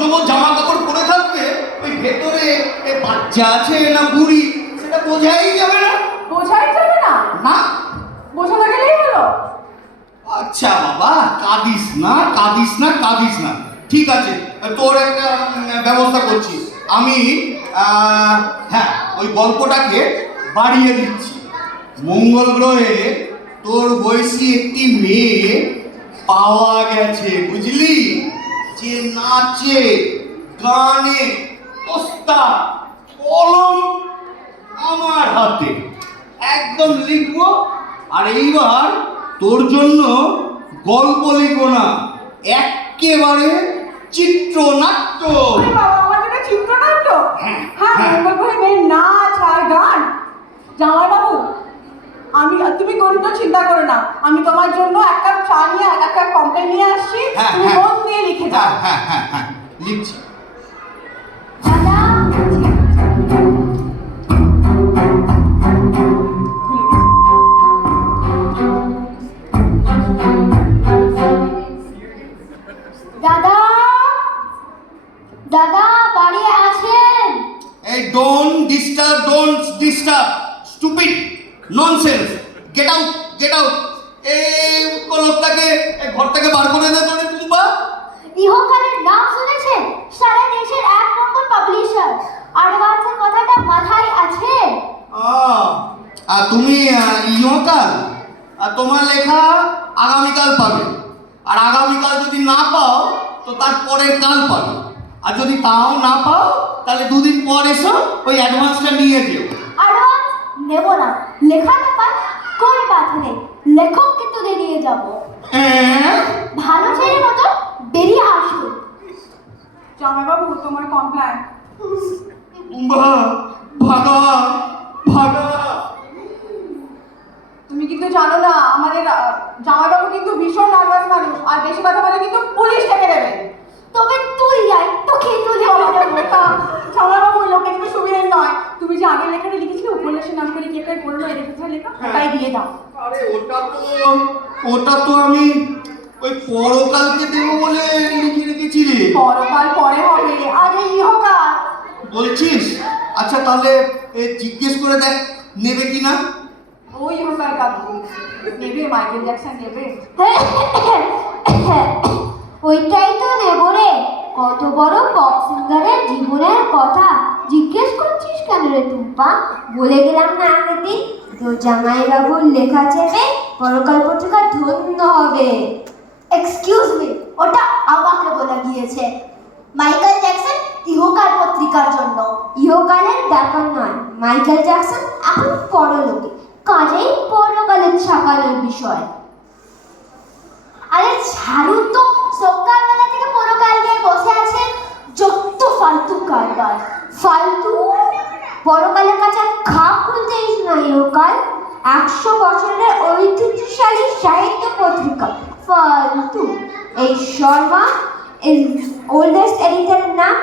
জবর জামা কাপড় পরে থাকবে, ওই ভেতরে বাচ্চা আছে না বুড়ি সেটা বোঝাই যাবে না। বোঝাই যাবে না? না, বোঝা না গেলেই হলো। আচ্ছা বাবা, কাঁদিস না কাঁদিস না কাঁদিস না, ঠিক আছে, তোর একটা ব্যবস্থা করছি আমি। হ্যাঁ, ওই গল্পটাকে বাড়িয়ে দিচ্ছি। মঙ্গল গ্রহে তোর বয়সী একটি মেয়ে পাওয়া গেছে, বুঝলি, যে নাচে গানে ওস্তাদ, কলম আমার হাতে, একদম লিখবো। আর এইবার তোর জন্য গল্প লিখবো না, একেবারে চিত্রনাট্য। আরে বাবা, আমার জন্য চিত্রনাট্য? হ্যাঁ, হ্যাঁ, হ্যাঁ। মঙ্গল গ্রহে মেয়ের নাচ আর গান। জামাইবাবু, তুমি কোনো চিন্তা করো না, আমি তোমার জন্য এক কাপ চা নিয়ে এক কাপ কমপ্লেন নিয়ে আসছি। হ্যাঁ, তুমি হ্যাঁ। মন দিয়ে লিখে যাও। হ্যাঁ হ্যাঁ হ্যাঁ হ্যাঁ, লিখছি। দাদা, দাদা বাড়ি আছেন? এই don't disturb stupid nonsense, get out. এই লোকটাকে ঘর থেকে বার করে দে তোরে টুম্পা। ইহকালের নাম শুনেছেন? সারা দেশের 1 নম্বর পাবলিশার। অ্যাডভান্সের কথাটা মাথায় আছে? আর তুমি ইহকাল, আর তোমার লেখা আগামীকাল পাবে, আর আগামীকাল যদি না পাও তো তার পরের কাল পাবে, আর যদি তাও না পাও তাহলে 2 দিন পর এসো, ওই অ্যাডভান্সটা নিয়ে যেও। অ্যাডভান্স নেব না, লেখাটা পাই কোন পাথরে, লেখককে তুলে নিয়ে যাব। ভালো ছেলের মতো বেরিয়ে আসুন। জামাইবাবু, তোমার কমপ্লেন। ভাগা। তুমি কিন্তু জানো না, আমাদের জামাইবাবু কিন্তু ভীষণ নার্ভাস মানুষ, আর বেশি কথা বলে কিন্তু পুলিশ ডেকে দেবে। তবে তুই যাই, তোকে তুলে জামাইবাবু, লোকটা কিন্তু সুবিধের নয়। তুমি যে আগের লেখাটা লিখেছিলে উপন্যাসের নাম করে কি একটা পড়লো, এটা কোথায় লেখা, তাই দিয়ে দাও। আরে ওটা তো আমি ওই পরকালকে দেবো বলে লিখে রেখেছি রে। পরকাল পরে হবে, আগে ইহকাল। বলছিস? আচ্ছা তাহলে জিজ্ঞেস করে দেখ নেবে কিনা। ওই ইহকাল কাকু নেবে, মাইকেল জ্যাকসন নেবে। ওইটাই তো নেব রে। কত বড় পপ সিঙ্গারের জীবনের কথা জিজ্ঞেস করছিস কেন রে টুম্পা? বলে গেলাম না আগের দিন, তোর জামাইবাবুর লেখা চেপে পরকাল পত্রিকা ধন্য হবে। এক্সকিউজ মি, ওটা আমাকে বলে গিয়েছে মাইকেল জ্যাকসন ইহকাল পত্রিকার জন্য। ইহকালের ব্যাপার নয়, মাইকেল জ্যাকসন এখন পরলোকে, কাজেই পরকালের ছাপানোর বিষয়। আরে ছাড়ুন তো, সকালবেলা থেকে পরকাল নিয়ে বসে আছে, যত ফালতু কারবার। ফালতু পরকালের কাছে খা খুলতেই না। ইহকাল 100 বছরের ঐতিহ্যশালী সাহিত্য পত্রিকা, ফালতু। এই শর্মা এর ওল্ডেস্ট এডিটরের নাম